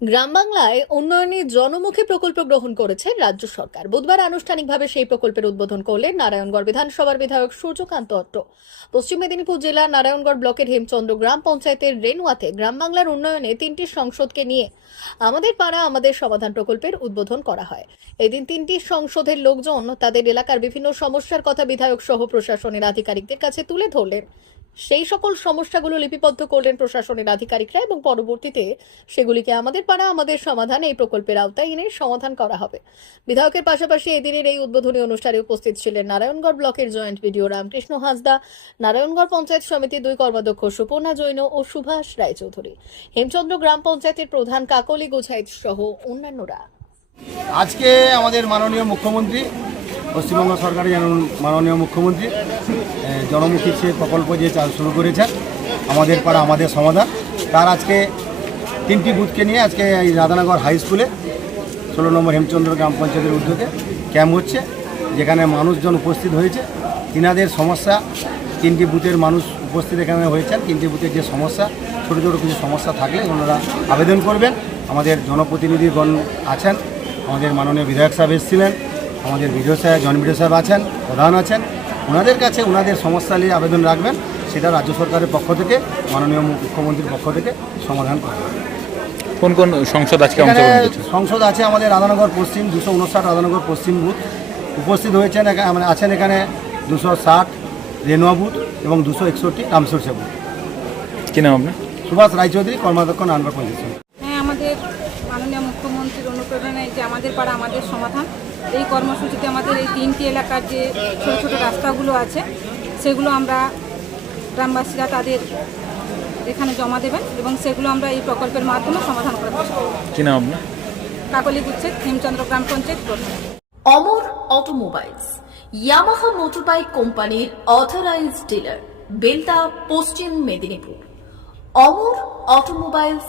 গ্রাম বাংলায় উন্নয়নী জনমুখী প্রকল্প গ্রহণ করেছে রাজ্য সরকার। বুধবার আনুষ্ঠানিকভাবে সেই প্রকল্পের উদ্বোধন করলেন নারায়ণগড় বিধানসভার বিধায়ক সূর্যকান্ত অট্ট। পশ্চিম মেদিনীপুর জেলার নারায়ণগড় ব্লকের হেমচন্দ্র গ্রাম পঞ্চায়েতের রেনুয়াতে গ্রাম বাংলার উন্নয়নে তিনটি সংসদকে নিয়ে আমাদের পাড়া, আমাদের সমাধান প্রকল্পের উদ্বোধন করা হয়। এদিন তিনটি সংসদের লোকজন তাদের এলাকার বিভিন্ন সমস্যার কথা বিধায়ক সহ প্রশাসনের আধিকারিকদের কাছে তুলে ধরলেন। সেই সকল সমস্যাগুলো লিপিবদ্ধ করলেন প্রশাসনের আধিকারিকরা এবং পরবর্তীতে সেগুলিকে আমাদের পাড়া, আমাদের সমাধান এই প্রকল্পের আওতায় এনে সমাধান করা হবে। বিধায়কের পাশাপাশি এদিনের এই উদ্বোধনী অনুষ্ঠানে উপস্থিত ছিলেন নারায়ণগড় ব্লকের জয়েন্ট ভিডিও রামকৃষ্ণ হাসদা, নারায়ণগড় পঞ্চায়েত সমিতির দুই কর্মাধ্যক্ষ সুপর্ণা জৈন ও সুভাষ রায়চৌধুরী। হেমচন্দ্র গ্রাম পঞ্চায়েতের প্রধান কাকলি গোছাইত সহ অন্যান্যরা। আজকে আমাদের মাননীয় মুখ্যমন্ত্রী পশ্চিমবঙ্গ সরকারের যেমন মাননীয় মুখ্যমন্ত্রী জনমুখী সে প্রকল্প যে চাল শুরু করেছেন, আমাদের পাড়া, আমাদের সমাধান। তার আজকে তিনটি বুথকে নিয়ে আজকে এই রাধানগর হাই স্কুলে ষোলো নম্বর হেমচন্দ্র গ্রাম পঞ্চায়েতের উদ্যোগে ক্যাম্প হচ্ছে, যেখানে মানুষজন উপস্থিত হয়েছে। তিনাদের সমস্যা, তিনটি বুথের মানুষ উপস্থিত এখানে হয়েছেন। তিনটি বুথের যে সমস্যা, ছোটো ছোটো কিছু সমস্যা থাকলে ওনারা আবেদন করবেন। আমাদের জনপ্রতিনিধিগণ আছেন, আমাদের মাননীয় বিধায়ক সাহেব এসেছিলেন। আমাদের বিডিও সাহেব জন বিডিও সাহেব আছেন প্রধান আছেন। ওনাদের কাছে ওনাদের সমস্যা নিয়ে আবেদন রাখবেন সেটা রাজ্য সরকারের পক্ষ থেকে মাননীয় মুখ্যমন্ত্রীর পক্ষ থেকে সমাধান করবেন কোন কোন সংসদ আজকে এখানে সংসদ আছে আমাদের রাধানগর পশ্চিম দুশো উনষাট রাধানগর পশ্চিম বুথ। উপস্থিত হয়েছেন মানে আছেন এখানে দুশো ষাট রেনুয়া বুথ এবং দুশো একষট্টি রামসরসা বুথ কি নাম আপনার? সুভাষ রায়চৌধুরী কর্মাধ্যক্ষ নানবার পঞ্চায়েত হ্যাঁ আমাদের মাননীয় মুখ্যমন্ত্রীর অনুপ্রেরণায় যে আমাদের পাড়া আমাদের সমাধান। এই কর্মসূচিতে আমাদের এই তিনটি এলাকার যে ছোটো ছোটো রাস্তাগুলো আছে সেগুলো আমরা গ্রামবাসীরা তাদের এখানে জমা দেবেন এবং সেগুলো আমরা এই প্রকল্পের মাধ্যমে সমাধান করে কি নাম আপনার? কাকলি গুচ্ছেদ হেমচন্দ্র গ্রাম পঞ্চায়েত প্রধান। অমর অটোমোবাইলস ইয়ামাহা মোটরবাইক কোম্পানির অথরাইজড ডিলার বেলদা পশ্চিম মেদিনীপুর। অমর অটোমোবাইলস